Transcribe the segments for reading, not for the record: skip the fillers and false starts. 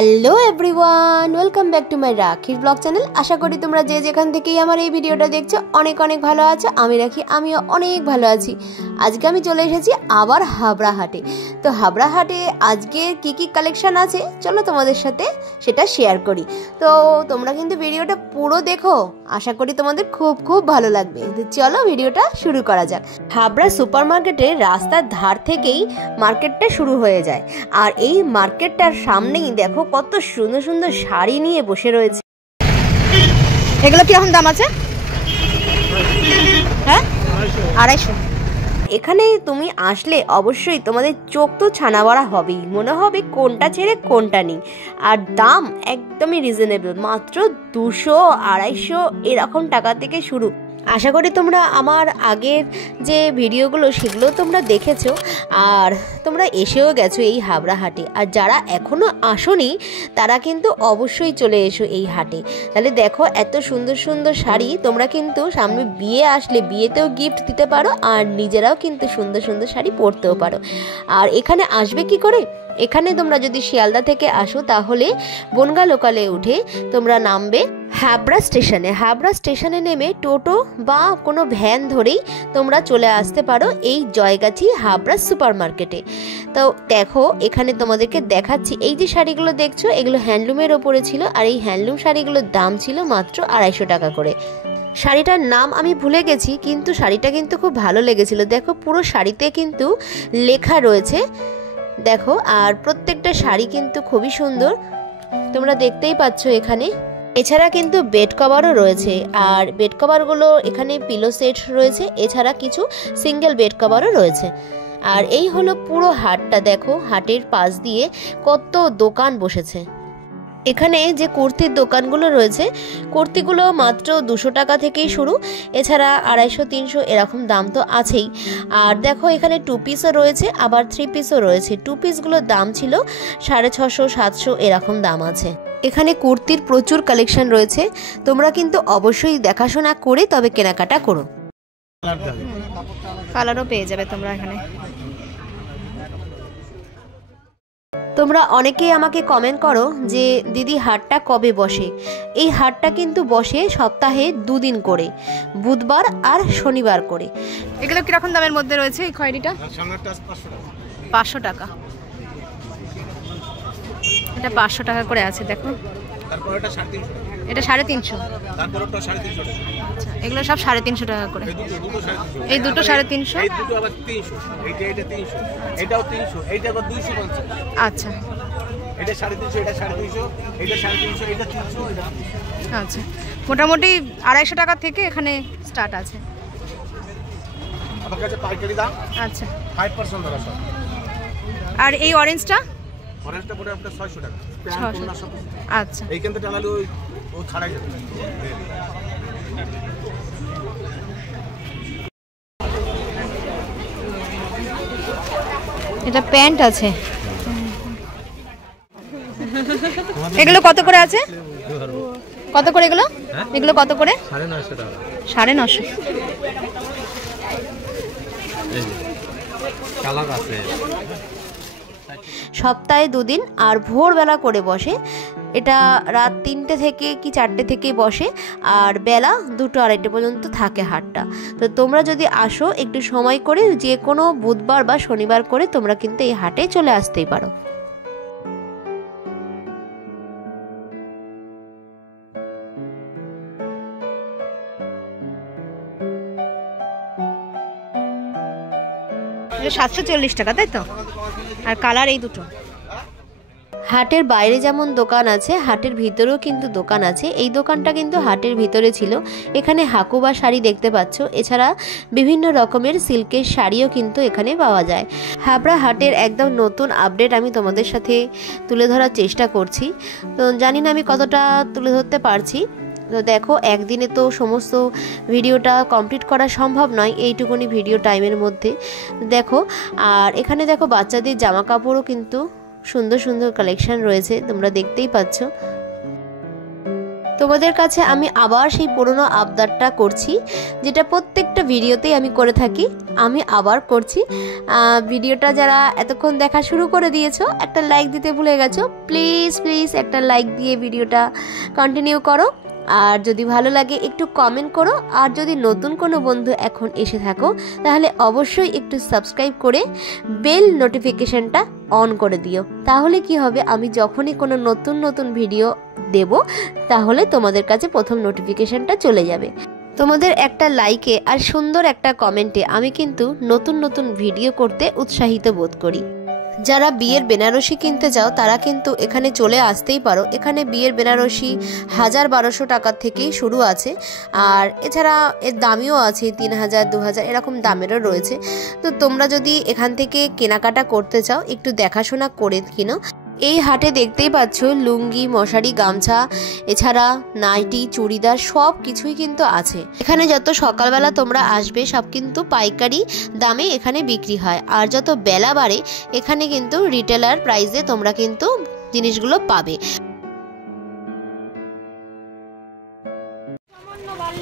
Hello everyone, welcome back to my রাখির blog channel. আশা করি তোমরা যে যেখান থেকেই আমার এই ভিডিওটা দেখছো অনেক অনেক ভালো আছো। আমি রাখি, আমিও অনেক ভালো আছি। আজকে আমি চলে এসেছি আবার হাবড়া হাটে। তো হাবড়া হাটে আজকে কি কি কালেকশন আছে চলো তোমাদের সাথে সেটা শেয়ার করি। তো তোমরা কিন্তু ভিডিওটা পুরো দেখো, আশা করি তোমাদের খুব খুব ভালো লাগবে। তো চলো ভিডিওটা শুরু করা যাক। হাবড়া সুপার মার্কেটের রাস্তার ধার থেকেই মার্কেটটা শুরু হয়ে যায়, আর এই মার্কেটটার সামনেই দেখো কত সুন্দর সুন্দর শাড়ি নিয়ে বসে রয়েছে। এগুলো কিরকম দাম আছে? হ্যাঁ, 250। এখানে তুমি আসলে অবশ্যই তোমাদের চোখ তো ছানা বড়া হবেই, মনে হবে কোনটা ছেড়ে কোনটা নেই। আর দাম একদমই রিজনেবল, মাত্র 200-250 এরকম টাকা থেকে শুরু। আশা করি তোমরা আমার আগের যে ভিডিওগুলো সেগুলো তোমরা দেখেছো, আর তোমরা এসেও গেছো এই হাবড়া হাটে। আর যারা এখনও আসোনি তারা কিন্তু অবশ্যই চলে এসো এই হাটে। তাহলে দেখো এত সুন্দর সুন্দর শাড়ি, তোমরা কিন্তু সামনে বিয়ে আসলে বিয়েতেও গিফট দিতে পারো, আর নিজেরাও কিন্তু সুন্দর সুন্দর শাড়ি পরতেও পারো। আর এখানে আসবে কি করে? এখানে তোমরা যদি শিয়ালদা থেকে আসো তাহলে বনগা লোকালে উঠে তোমরা নামবে হাবড়া স্টেশনে। হাবড়া স্টেশনে নেমে টোটো বা কোনো ভ্যান ধরেই তোমরা চলে আসতে পারো এই জয়গাছি হাবড়া সুপার মার্কেটে। তো দেখো এখানে তোমাদেরকে দেখাচ্ছি, এই যে শাড়িগুলো দেখছো এগুলো হ্যান্ডলুমের ওপরে ছিল, আর এই হ্যান্ডলুম শাড়িগুলোর দাম ছিল মাত্র 250 টাকা করে। শাড়িটার নাম আমি ভুলে গেছি, কিন্তু শাড়িটা কিন্তু খুব ভালো লেগেছিল। দেখো পুরো শাড়িতে কিন্তু লেখা রয়েছে দেখো, আর প্রত্যেকটা শাড়ি কিন্তু খুবই সুন্দর, তোমরা দেখতেই পাচ্ছ এখানে। এছাড়া কিন্তু বেড কভারও রয়েছে, আর বেড কভারগুলো এখানে পিলো সেট রয়েছে, এছাড়া কিছু সিঙ্গেল বেড কভারও রয়েছে। আর এই হলো পুরো হাটটা, দেখো হাটের পাশ দিয়ে কত দোকান বসেছে। এখানে যে কুর্তির দোকানগুলো রয়েছে, কুর্তিগুলো মাত্র 200 টাকা থেকেই শুরু, এছাড়া 250-300 এরকম দাম তো আছেই। আর দেখো এখানে 2 পিসও রয়েছে, আবার 3 পিসও রয়েছে। 2 পিসগুলোর দাম ছিল 650-700 এরকম দাম আছে। এখানে কুর্তির প্রচুর কালেকশন রয়েছে, তোমরা কিন্তু অবশ্যই দেখাশোনা করে তবে কেনাকাটা করো। কালারও পেয়ে যাবে তোমরা এখানে। তোমরা অনেকেই আমাকে কমেন্ট করো যে দিদি হাটটা কবে বসে। এই হাটটা কিন্তু বসে সপ্তাহে 2 দিন করে, বুধবার আর শনিবার করে। এগুলো কিরকম দামের মধ্যে রয়েছে? এই খয়েরিটা 500 টাকা, এটা 500 টাকা করে আছে দেখো। তারপর এটা 350, এটা 350, তারপর ওটা 350 টাকা। আচ্ছা, এগুলো সব 350 টাকা করে। এই দুটো 350, এই দুটো আবার 300, এটা 300, এটাও 300, এইটা আবার 250। আচ্ছা, এটা 350, এটা 250, এটা 350, এটা 300, এটা। আচ্ছা, মোটামুটি 250 টাকা থেকে এখানে স্টার্ট আছে আমার কাছে পাইকারি দাম। আচ্ছা, 5% ধরা সব। আর এই অরেঞ্জটা? অরেঞ্জটা পড়ে আপনার 600 টাকা। আচ্ছা, এইখান থেকে টানালে ও ছাড়াই যাবে। এটা প্যান্ট আছে। এগুলো কত করে আছে? কত করে এগুলো? এগুলো কত করে? 950 টাকা। 950। কালার আছে। সপ্তাহে 2 দিন আর ভোরবেলা করে বসে। এটা রাত 3টে থেকে কি 4টে থেকে বসে, আর বেলা 2-2:30 পর্যন্ত থাকে হাটটা। তো তোমরা যদি আসো একটু সময় করে, যে কোনো বুধবার বা শনিবার করে তোমরা কিন্তু এই হাটে চলে আসতেই পারো। এটা 740 টাকা, তাই তো? আর কালার এই দুটো। হাটের বাইরে যেমন দোকান আছে, হাটের ভিতরেও কিন্তু দোকান আছে। এই দোকানটা কিন্তু হাটের ভিতরে ছিল। এখানে হাকুবা শাড়ি দেখতে পাচ্ছ, এছাড়া বিভিন্ন রকমের সিল্কের শাড়িও কিন্তু এখানে পাওয়া যায়। হাবড়া হাটের একদম নতুন আপডেট আমি তোমাদের সাথে তুলে ধরার চেষ্টা করছি, তো জানি না আমি কতটা তুলে ধরতে পারছি। তো দেখো একদিনে তো সমস্ত ভিডিওটা কমপ্লিট করা সম্ভব নয় এইটুকুনি ভিডিও টাইমের মধ্যে। দেখো, আর এখানে দেখো বাচ্চাদের জামা কাপড়ও কিন্তু সুন্দর সুন্দর কালেকশন রয়েছে, তোমরা দেখতেই পাচ্ছ। তোমাদের কাছে আমি আবার সেই পুরনো আবদারটা করছি, যেটা প্রত্যেকটা ভিডিওতেই আমি করে থাকি, আমি আবার করছি। ভিডিওটা যারা এতক্ষণ দেখা শুরু করে দিয়েছো, একটা লাইক দিতে ভুলে গেছো, প্লিজ প্লিজ একটা লাইক দিয়ে ভিডিওটা কন্টিনিউ করো। আর যদি ভালো লাগে একটু কমেন্ট করো। আর যদি নতুন কোনো বন্ধু এখন এসে থাকো, তাহলে অবশ্যই একটু সাবস্ক্রাইব করে বেল নোটিফিকেশনটা অন করে দিও। তাহলে কি হবে, আমি যখনই কোনো নতুন নতুন ভিডিও দেব, তাহলে তোমাদের কাছে প্রথম নোটিফিকেশনটা চলে যাবে। তোমাদের একটা লাইকে আর সুন্দর একটা কমেন্টে আমি কিন্তু নতুন নতুন ভিডিও করতে উৎসাহিত বোধ করি। যারা বিয়ের বেনারসি কিনতে চাও তারা কিন্তু এখানে চলে আসতেই পারো। এখানে বিয়ের বেনারসি 1000-1200 টাকার থেকেই শুরু আছে, আর এছাড়া এর দামিও আছে 3000-2000 এরকম দামেরও রয়েছে। তো তোমরা যদি এখান থেকে কেনাকাটা করতে চাও, একটু দেখাশোনা করে কিনো। এই হাটে দেখতেই পাচ্ছ লুঙ্গি, মশারি, গামছা, এছাড়া নাইটি, চুড়িদার সব কিছুই কিন্তু আছে। এখানে যত সকালবেলা তোমরা আসবে সব কিন্তু পাইকারি দামে এখানে বিক্রি হয়, আর যত বেলা বাড়ে এখানে কিন্তু রিটেলার প্রাইসে তোমরা কিন্তু জিনিসগুলো পাবে।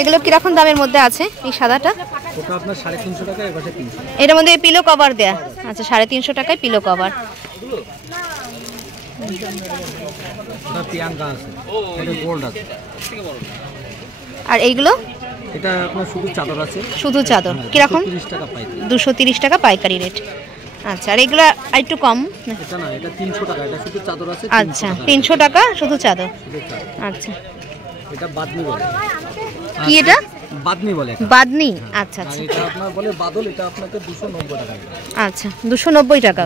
এগুলো কিরকম দামের মধ্যে আছে? এই সাদাটা ওটা আপনার 350 টাকা, এর পাশে 300। এর মধ্যে পিলো কভার দেয়া আচ্ছা, 350 টাকায় পিলো কভার। এটা পিয়াঙ্কা আছে, এটা গোল্ড আছে। আর এইগুলো? এটা আপনার শুধু চাদর আছে। শুধু চাদর কিরকম? 230 টাকা পাইকারি। 230 টাকা পাইকারি রেট। আচ্ছা, আর এগুলো একটু কম? এটা না, এটা 300 টাকা, এটা শুধু চাদর আছে। আচ্ছা, 300 টাকা শুধু চাদর। আচ্ছা, এটা বাদনি বলে। কি এটা? বাদনি বলে। বাদনি, আচ্ছা আচ্ছা। এটা আপনার বলে বাদল, এটা আপনাকে 290 টাকা। আচ্ছা, 290 টাকা।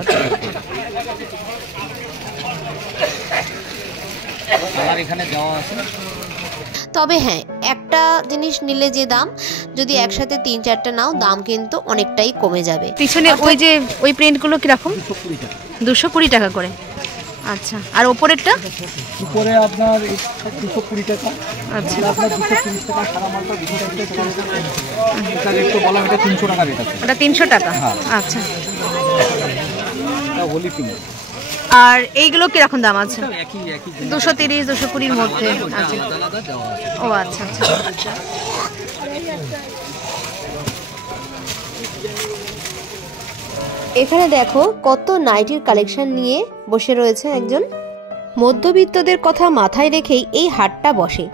আর এখানে দেওয়া আছে। তবে হ্যাঁ, একটা জিনিস নিলে যে দাম, যদি একসাথে 3-4টা নাও দাম কিন্তু অনেকটাই কমে যাবে। পিছনে ওই যে ওই প্রিন্টগুলো কিরকম? 220 টাকা। 220 টাকা করে। আচ্ছা, আর ওপরেরটা? উপরে আপনার 220 টাকা। আচ্ছা, আপনার 230 টাকা, সারা মালটা 230 টাকা। এটা রেট তো বললাম, এটা 300 টাকা রেট আছে। ওটা 300 টাকা। আচ্ছা, এটা হোলি পিঙ্ক। আর এইগুলো কিরকম দাম আছে? একই 230-220 মধ্যে। আচ্ছা, আলাদা দেওয়া আছে। ও আচ্ছা আচ্ছা। এখানে দেখো কত নাইটির কালেকশন নিয়ে বসে রয়েছে একজন। মধ্যবিত্তদের কথা মাথায় রেখেই এই হাটটা বসে।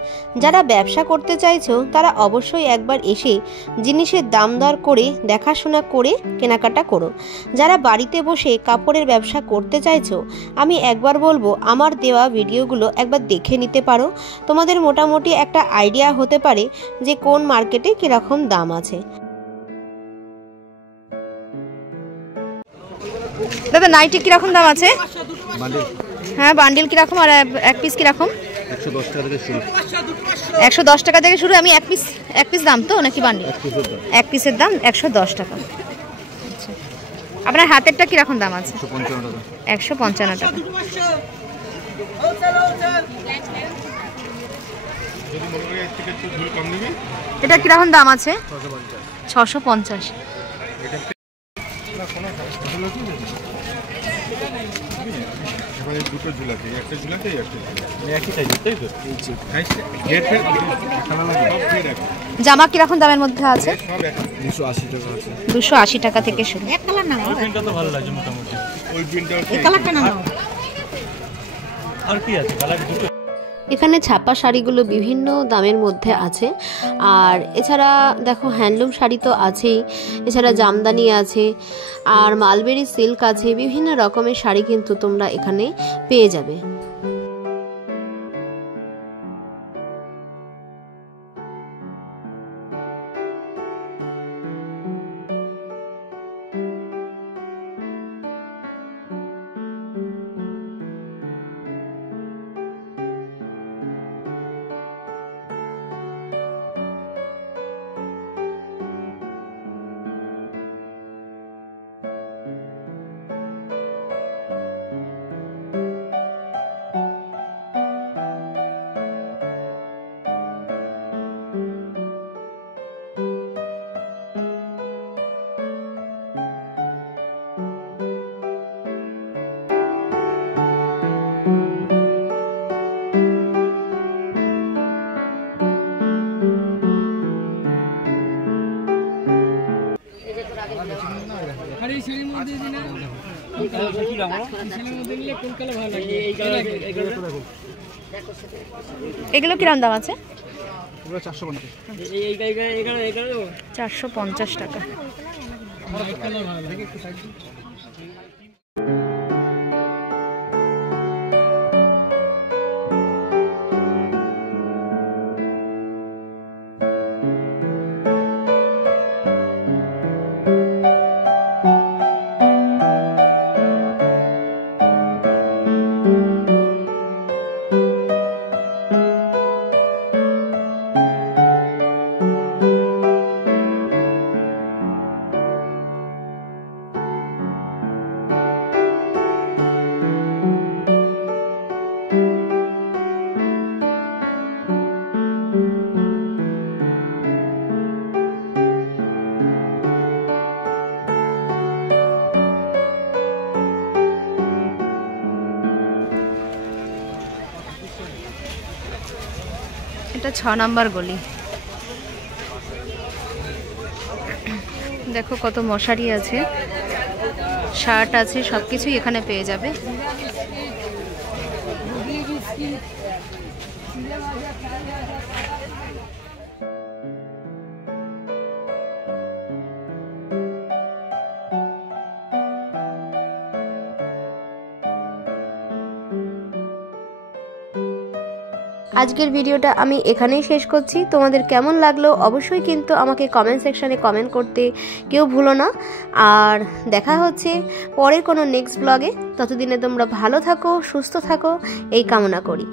যারা ব্যবসা করতে চাইছো তারা অবশ্যই একবার এসে জিনিসের দাম দর করে দেখাশোনা করে কেনাকাটা করো। যারা বাড়িতে বসে কাপড়ের ব্যবসা করতে চাইছো, আমি একবার বলবো আমার দেওয়া ভিডিওগুলো একবার দেখে নিতে পারো। তোমাদের মোটামুটি একটা আইডিয়া হতে পারে যে কোন মার্কেটে কীরকম দাম আছে। দাদা, নাইটি কিরকম দাম আছে? হ্যাঁ, বান্ডিল কিরকম, আর এক পিস কিরকম? 110 টাকা থেকে শুরু। 110 টাকা থেকে শুরু। আমি এক পিস দাম তো নাকি বান্ডিল? এক পিসের দাম 110 টাকা। আচ্ছা, আপনার হাতেরটা কিরকম দাম আছে? 155 টাকা। এটা কিরকম দাম আছে? 650। দুটো ঝুলাতে, একটা ঝুলাতে একই সাইজ, তাই তো? জামা কিরকম দামের মধ্যে আছে? 280 টাকা আছে। 280 টাকা থেকে শুরু। এক কালার না, ওই প্রিন্টটা তো ভালো লাগে মোটামুটি। ওই প্রিন্টটা এই কালারটা না নাও। আর কি আছে কালার দুটো? এখানে ছাপা শাড়িগুলো বিভিন্ন দামের মধ্যে আছে। আর এছাড়া দেখো হ্যান্ডলুম শাড়ি তো আছেই, এছাড়া জামদানি আছে, আর মালবেরি সিল্ক আছে। বিভিন্ন রকমের শাড়ি কিন্তু তোমরা এখানে পেয়ে যাবে। এগুলো কিরম দাম আছে? 450 টাকা। এটা 6 নাম্বার গলি। দেখো কত মশারি আছে, শার্ট আছে, সবকিছুই এখানে পেয়ে যাবে। আজকের ভিডিওটা আমি এখানেই শেষ করছি। তোমাদের কেমন লাগলো অবশ্যই কিন্তু আমাকে কমেন্ট সেকশানে কমেন্ট করতে কেউ ভুলো না। আর দেখা হচ্ছে পরের কোনো নেক্সট ব্লগে। ততদিনে তোমরা ভালো থাকো, সুস্থ থাকো, এই কামনা করি।